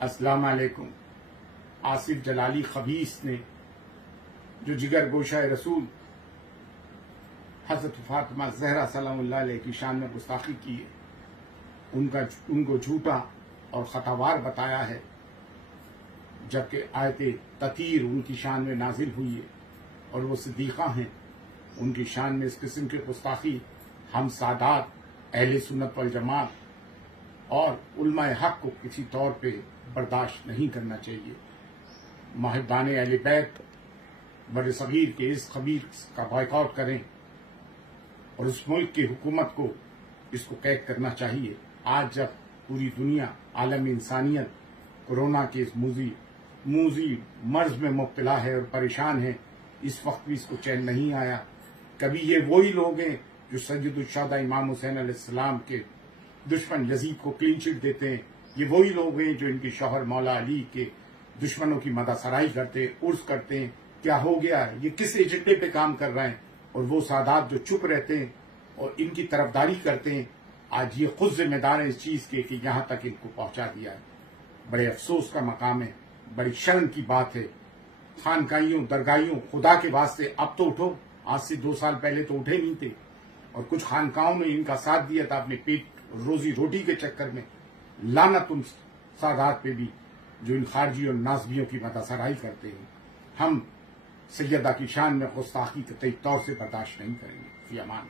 السلام علیکم۔ آصف جلالی خبیث نے جو جگر گوشہ رسول حضرت فاطمہ زہرا سلام اللہ علیہ کی شان میں گستاخی کی ہے، ان کو جھوٹا اور خطاوار بتایا ہے، جبکہ آیت تطہیر ان کی شان میں نازل ہوئی ہے اور وہ صدیقہ ہیں۔ ان کی شان میں اس قسم کی گستاخی ہم سادات اہل سنت والجماعت اور علماء حق کو کسی طور پہ برداشت نہیں کرنا چاہیے۔ محبان اہل بیت بر صغیر کے اس خبیر کا بائیکاٹ کریں اور اس ملک کی حکومت کو اس کو قید کرنا چاہیے۔ آج جب پوری دنیا عالم انسانیت کورونا کے اس موذی مرض میں مبتلا ہے اور پریشان ہے، اس وقت بھی اس کو چین نہیں آیا۔ کبھی یہ وہی لوگ ہیں جو سید الشہداء امام حسین علیہ السلام کے دشمن یزید کو کلین چٹ دیتے ہیں، یہ وہی لوگ ہیں جو ان کے شوہر مولا علی کے دشمنوں کی مدح سرائی کرتے ہیں، عرض کرتے ہیں۔ کیا ہو گیا؟ یہ کس ایجنڈے پہ کام کر رہے ہیں؟ اور وہ سادات جو چپ رہتے ہیں اور ان کی طرفداری کرتے ہیں، آج یہ خود ذمہ دار ہیں اس چیز کے کہ یہاں تک ان کو پہنچا دیا ہے۔ بڑے افسوس کا مقام ہے، بڑی شرم کی بات ہے۔ خانقاہیوں، درگاہیوں، خدا کے واسطے اب تو اٹھو۔ آج سے 2 سال پہلے تو اٹھے نہیں تھے، اور کچھ خانقاہوں نے ان کا ساتھ دیا تھا اپنے پیٹ روزی روٹی کے چکر میں۔ لعنت ان سادات پہ بھی جو ان خارجی اور نازبیوں کی مدح سرائی کرتے ہیں۔ ہم سیدہ کی شان میں گستاخی قطعی طور سے برداشت نہیں کریں گے۔ فی امان۔